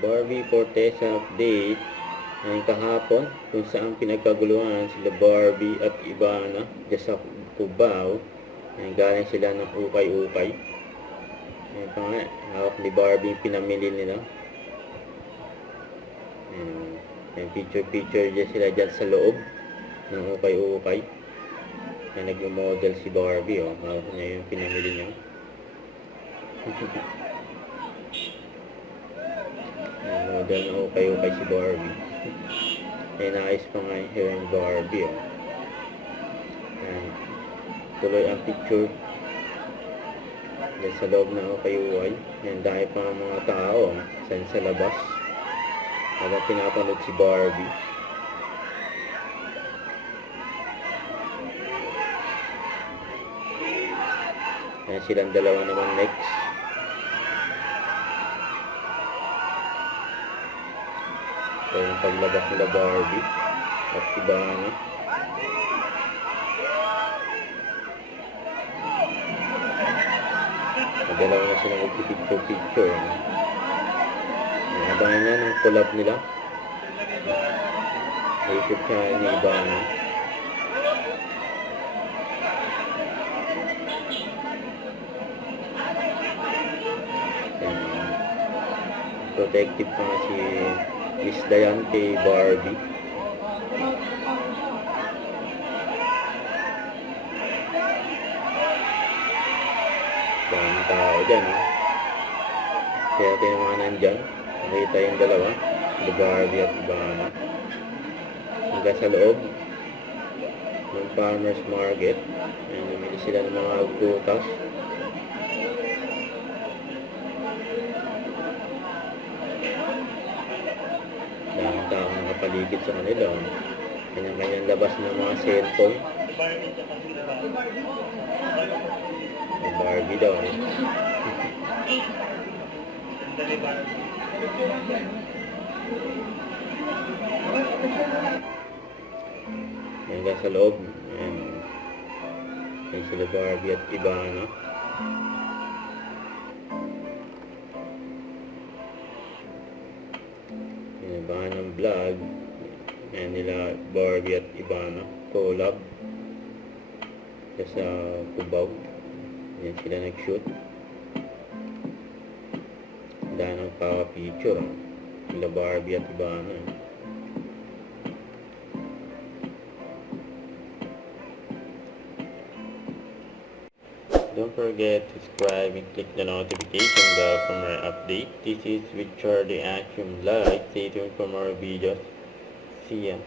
Barbie Fortesa update ngayong kahapon kung saan pinagkaguluhan sila Barbie at Ivana dyan sa Cubao. Galing sila ng ukay-ukay. Ayan pa nga, hawak ni Barbie yung pinamili nila. Ayan, picture-picture dyan sila dyan sa loob ng ukay-ukay. Ayan, nag-model si Barbie, oh. Hawak niya yung pinamili niya. Model na ukay-ukay si Barbie. Ayan, naayos pa nga yung hair ni Barbie, oh. Ayan, tuloy ang picture dyan sa loob ng ukay-ukay. Ayan, dahil pa nga mga tao sa labas habang pinapanood si Barbie. Ayan, silang dalawa naman next. So, yung paglabas nila Barbie at Ivana. Dalawa na silang magpipicture-picture. Abangan niya ng collab nila sa YouTube channel ni Ivana. Protective pa nga si Miss Dayan kay Barbie. Daming tao dyan, eh. Kaya tayo mga nandyan, nakita yung dalawa, si Barbie at Ivana. Hanggang sa loob ng farmer's market. Ayan, namili sila ng mga prutas. Daming tao nakapaligid sa kanila. Kanyang-kanyang labas ng mga cellphone. Barbie daw, eh. Hanggang sa loob. Ayan sila Barbie at Ivana. Inabangan ng vlog. Ayan nila Barbie at Ivana. Collab. Sa Cubao. Ayan sila nag-shoot. Dahil ng picture, sila Barbie at Ivana. Don't forget to subscribe and click the notification bell for more updates. This is Richard the Action Vlog. Stay tuned for more videos. See ya.